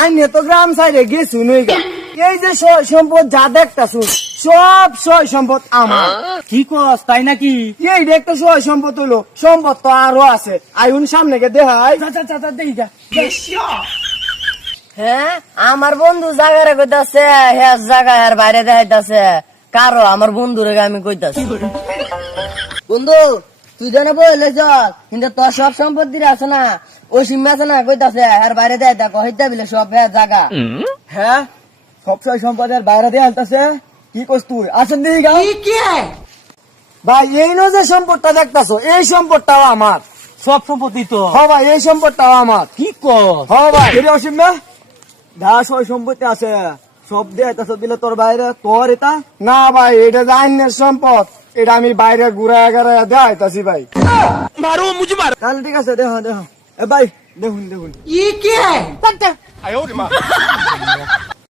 আইনে তো গ্রাম সাইডে গেছু নই গা। এই যে সয় সম্পদ যা দেখতাছু সব সয় সম্পদ আমার। কি কস তাই নাকি? এই দেখতে সয় সম্পদ হইলো, সম্পদ তো আরো আছে। আইন সামনে গে দেখাই। দেখি যা। হ্যাঁ আমার বন্ধু জায়গারে কইতাছে, হ্যাঁ জায়গা আর বাইরে দেখাইতাছে। কারো আমার বন্ধুরে আমি কইতাছি, বন্ধু তুই জানে বলে চল, কিন্তু তোর সব সম্পত্তি আছে না, ওই সিম্মা আছে না, কইতাছে আর বাইরে দেখাইতা কইতা বিলে সব জায়গা। হ্যাঁ সব সয় সম্পদের বাইরে দিয়ে আনতেছে। কি করছ তুই? আসেন দেখি গা। ভাই এই নো যে সম্পদটা দেখতাছো, এই সম্পদটাও আমার। সব সম্পত্তি তো। হ ভাই এই সম্পদটাও আমার। কি কস? হ ভাই অসীম না যা সয় সম্পত্তি আছে সব দিয়ে দিলে তোর বাইরে তোর এটা না ভাই, এটা জাইনের সম্পদ, এটা আমি বাইরে ঘুরা এগারা দেখাইতাছি ভাই। তাহলে ঠিক আছে, দেখো দেখো এ ভাই দেখুন দেখুন।